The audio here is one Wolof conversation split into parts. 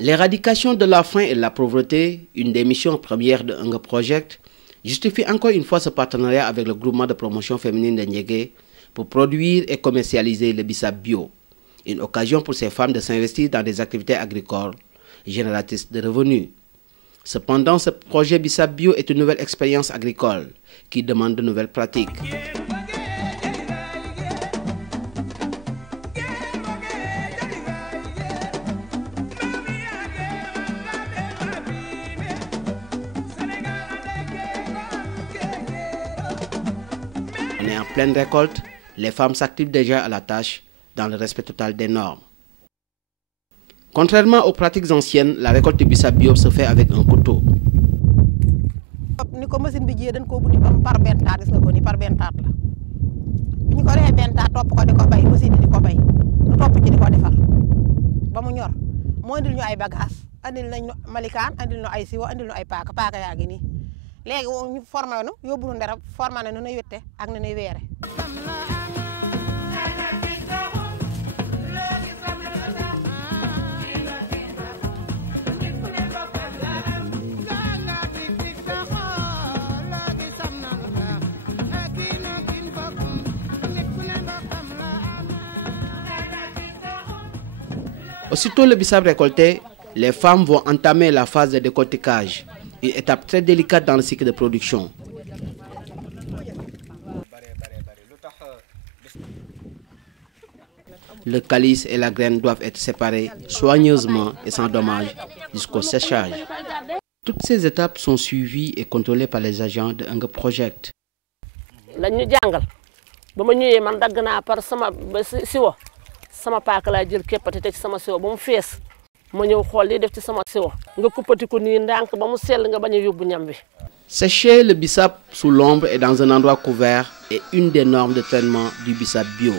L'éradication de la faim et de la pauvreté, une des missions premières de Hunger Project, justifie encore une fois ce partenariat avec le groupement de promotion féminine de Ndiégué pour produire et commercialiser le bissap bio. Une occasion pour ces femmes de s'investir dans des activités agricoles génératrices de revenus. Cependant, ce projet bissap bio est une nouvelle expérience agricole qui demande de nouvelles pratiques. On est en pleine récolte, les femmes s'activent déjà à la tâche dans le respect total des normes. Contrairement aux pratiques anciennes, la récolte du bissap bio se fait avec un couteau. Aussitôt le bissap récolté, les femmes vont entamer la phase de décortiquage, une étape très délicate dans le cycle de production. Le calice et la graine doivent être séparés soigneusement et sans dommage jusqu'au séchage. Toutes ces étapes sont suivies et contrôlées par les agents de Hunger Project. sama paaka laa jël képpati teg ci sama siwo ba mu fees ma ñëw xool li def ci sama siwo nga kuppati ko nii ndànk ba mu sell nga bañ a yóbbu ñam bi. Sécher le bissap sous l'ombre et dans un endroit couvert est une des normes de traitement du bissap bio.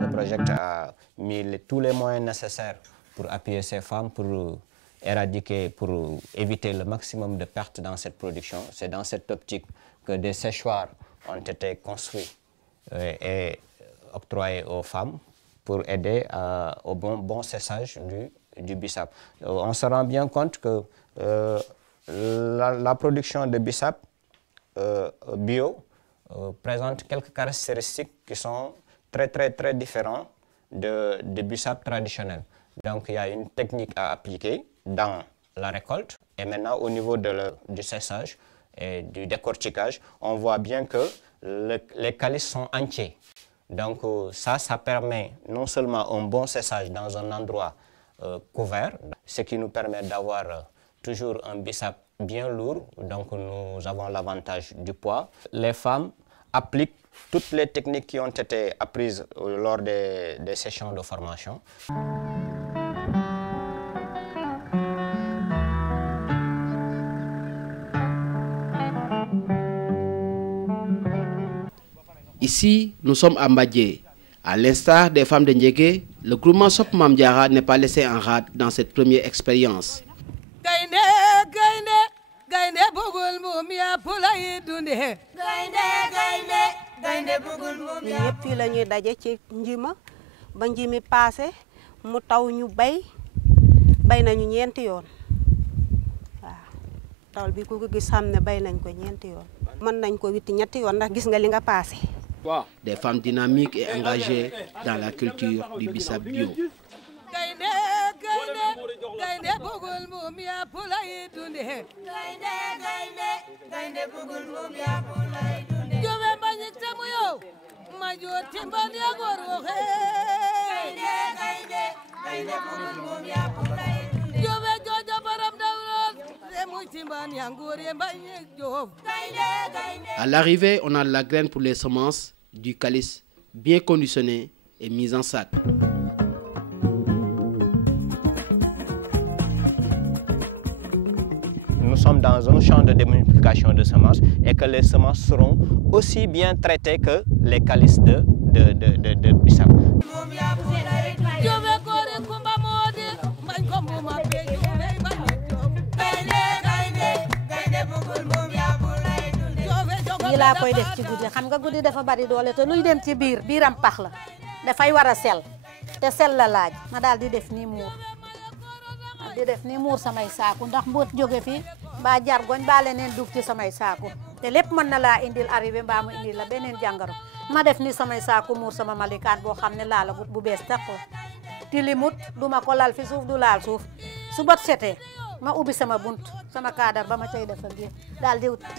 Le projet a mis tous les moyens nécessaires pour appuyer ces femmes, pour éradiquer, pour éviter le maximum de pertes dans cette production. C'est dans cette optique que des séchoirs ont été construits et octroyés aux femmes pour aider au bon séchage du bissap. On se rend bien compte que la production de bissap bio présente quelques caractéristiques qui sont très différentes de bissap traditionnel. Donc il y a une technique à appliquer dans la récolte et maintenant au niveau du séchage et du décortiquage, on voit bien que les calices sont entiers. Donc ça permet non seulement un bon séchage dans un endroit couvert, ce qui nous permet d'avoir toujours un bissap bien lourd, donc nous avons l'avantage du poids. Les femmes appliquent toutes les techniques qui ont été apprises lors des sessions de formation. Ici, nous sommes à Mbadjé. À l'instar des femmes de Ndiégué, le groupement Sop Mam Diarra n'est pas laissé en rade dans cette première expérience. Des femmes dynamiques et engagées dans la culture du bissap bio. À l'arrivée, on a la graine pour les semences, du calice bien conditionné et mis en sac. Nous sommes dans un champ de démultiplication de semences et que les semences seront aussi bien traitées que les calices de bissap. laa koy def ci guddi xam nga guddi dafa bari doole te luy dem ci biiram pax la dafay war a sel te sel la laaj ma daal di def nii muur samay saaku ndax mboot jóge fi mbaa jargoñ baa leneen dugg ci samay saaku te lépp mën na laa indil arrivé mbaa mu indil la beneen jàngaro ma def ni samay saaku muur sama malikaan boo xam ne laalagut bu bees tax la tilimut du ma ko lal fi suuf du laal suuf su bot setee ma ubbi sama bunt sama kaadar ba ma cay defal gi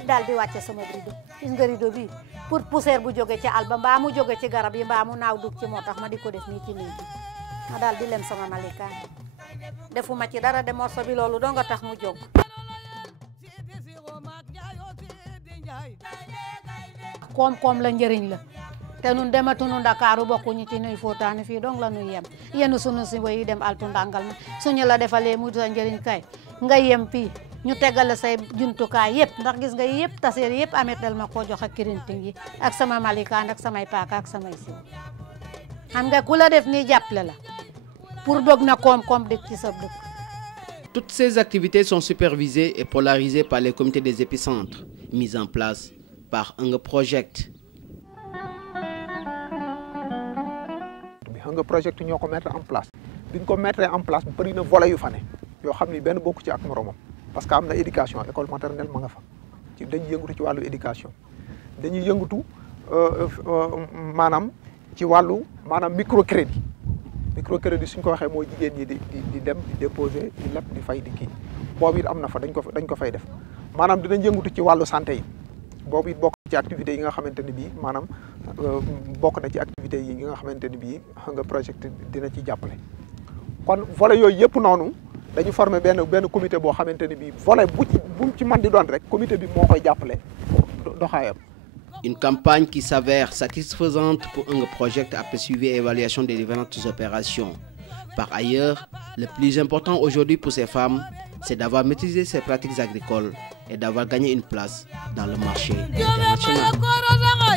daal di wàcce sama rido gis nga rido bi pour poussière bu jóge ci àll ba mbaa mu jóge ci garab yi mbaa mu naaw dugg ci moo tax ma di ko def nii ci néeg bi ma daal di lem sama malikaan defuma ci dara de morso bi loolu doo nga tax mu jóg koom-koom la njëriñ la te nun dematunu Ndakaaru bokkuñu ci nuy footaani fii donc la nuy yem yenu sunu si yi dem altu ndàngal ma suñu la defalee mu sa njëriñ kay nga yem fii ñu tegale say jumtukaay yëpp ndax gis nga yëpp taseer yëpp ametel ma koo jox ak kirinting yi ak sama malikaan ak samay paaka ak samay siw xam nga ku la def nii jàppale la pour dog na koom-koom dëkk ci sa dëkk. Toutes ces activités sont supervisées et polarisées par les comités des épicentres mis en place par Hunger Project. Hunger Project ñoo ko mettre en place bi ñu ko mettre en place bëri na volet yu fa ne yoo xam ni benn bokku ci ak moromam parce que am na éducation école maternelle ma nga fa ci dañuy yëngatu ci wàllu éducation dañuy yëngatu maanaam ci wàllu maanaam microcrédit suñ ko waxee mooy jigéen ñi di dem di déposer di leb di fay di kii boobu it am na fa dañ ko fay def maanaam dinañ yëngatu ci wàllu santé yi boobu it bokk ci activités yi nga xamante ni bii maanaam bokk na ci activités yi nga xamante ni bii Hunger Project dina ci jàppale kon volet yooyu yëpp noonu dañu former benn comité boo xamante ni bii volet bu ci mën di doon rek comité bi moo koy jàppale doxaayam. Une campagne qui s'avère satisfaisante pour Hunger Project après suivi et évaluation des différentes opérations. Par ailleurs, le plus important aujourd'hui pour ces femmes, c'est d'avoir maîtrisé ces pratiques agricoles et d'avoir gagné une place dans le marché international.